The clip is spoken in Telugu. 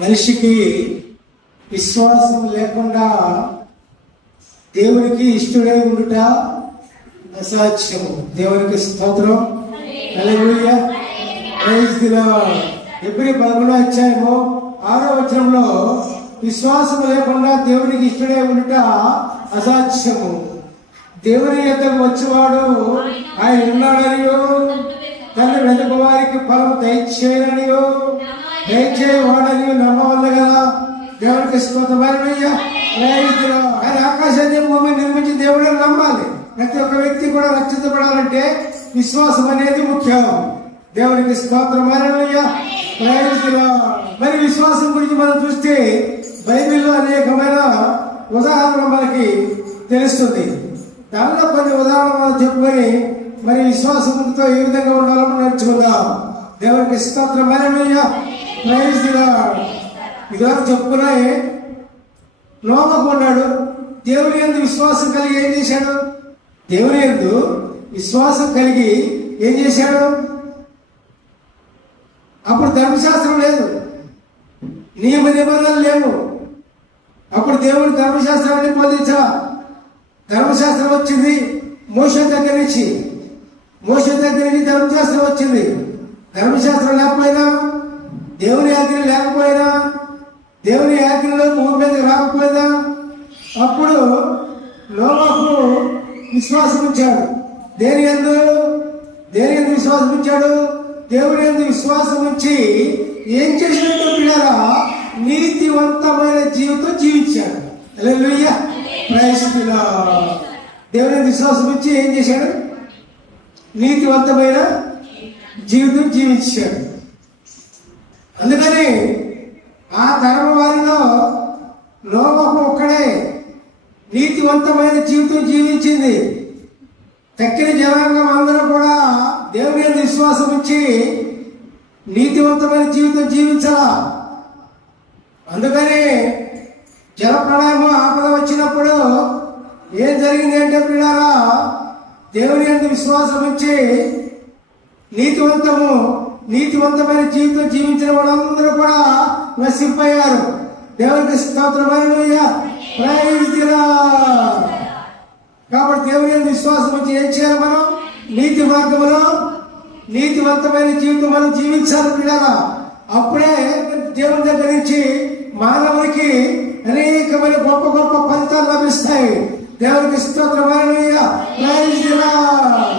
మనిషికి విశ్వాసం లేకుండా దేవునికి ఇష్టడై ఉండుట అసాధ్యము. దేవునికి స్తోత్రం. హల్లెలూయా. Praise the Lord. ఎబ్రీ 11వ అధ్యాయము 6వ వచనంలో విశ్వాసం లేకుండా దేవునికి ఇష్టడై ఉండుట అసాధ్యము. దేవుని యొద్దకు వచ్చేవాడు ఆయన ఉన్నాడనియో తన వెనుక వారికి ఫలం దయచేయననియో దయచేయవాడనియో నమ్మవల్ల కదా. దేవునికి స్తోత్రం. హల్లెలూయా. Praise the Lord. ఆయన ఆకాశాన్ని భూమిని నిర్మించి దేవుడిని నమ్మాలి. ప్రతి ఒక్క వ్యక్తి కూడా రక్షించబడాలంటే విశ్వాసం అనేది ముఖ్యం. దేవునికి స్తోత్రం. హల్లెలూయా. Praise the Lord. మరి విశ్వాసం గురించి మనం చూస్తే బైబిల్లో అనేకమైన ఉదాహరణలు మనకి తెలుస్తుంది. దానిలో కొన్ని ఉదాహరణలు చెప్పుకొని మరి విశ్వాసంతో ఏ విధంగా ఉండాలో నేర్చుకుందాం. దేవునికి స్తోత్రం. హల్లెలూయా. Praise the Lord. ఇదివరకు చెప్పుకున్నాయి. నోవహు ఉన్నాడు. దేవుని యందు విశ్వాసం కలిగి ఏం చేశాడు? దేవుని యందు విశ్వాసం కలిగి ఏం చేశాడు? అప్పుడు ధర్మశాస్త్రం లేదు, నియమ నిబంధనలు లేవు. అప్పుడు దేవుడు ధర్మశాస్త్రాన్ని బోధించా. ధర్మశాస్త్రం వచ్చింది మోషే దగ్గర నుంచి. మోషే దగ్గర నుంచి ధర్మశాస్త్రం వచ్చింది. ధర్మశాస్త్రం లేకపోయినా, దేవుని ఆజ్ఞలు లేకపోయినా, దేవుని ఆజ్ఞలో భూమి మీద రాకపోయినా అప్పుడు నోవహు విశ్వాసం ఉంచాడు. దేని యందు విశ్వాసం ఉంచాడు? దేవుని యందు విశ్వాసం ఉంచి ఏం చేసినట్టు పిల్లరా? నీతివంతమైన జీవితం జీవించాడు. హల్లెలూయా. Praise the Lord. దేవుని యందు విశ్వాసం ఉంచి ఏం చేశాడు? నీతివంతమైన జీవితం జీవించాడు. అందుకని ఆ తరం వారిలో నోవహు ఒక్కడే నీతివంతమైన జీవితం జీవించింది. తక్కిన జనాంగం అందరూ కూడా దేవుని యందు విశ్వాసం ఉంచి నీతివంతమైన జీవితం జీవించాలా. అందుకని జలప్రళయము ఆపద వచ్చినప్పుడు ఏం జరిగింది అంటే పిల్లారా, దేవుని యందు విశ్వాసం ఉంచి నీతివంతమైన జీవితం జీవించిన వాళ్ళందరూ కూడా నశింపయ్యారు. దేవునికి స్తోత్రం. హల్లెలూయా. Praise the Lord. కాబట్టి దేవుని యందు విశ్వాసం ఉంచి ఏం చేయాలి? మనం నీతి మార్గంలో నీతివంతమైన జీవితం మనం జీవించాలి పిల్లరా. అప్పుడే దేవుని దగ్గర నుంచి మానవునికి అనేకమైన గొప్ప గొప్ప ఫలితాలు లభిస్తాయి. దేవునికి స్తోత్రం. హల్లెలూయా. Praise the lord.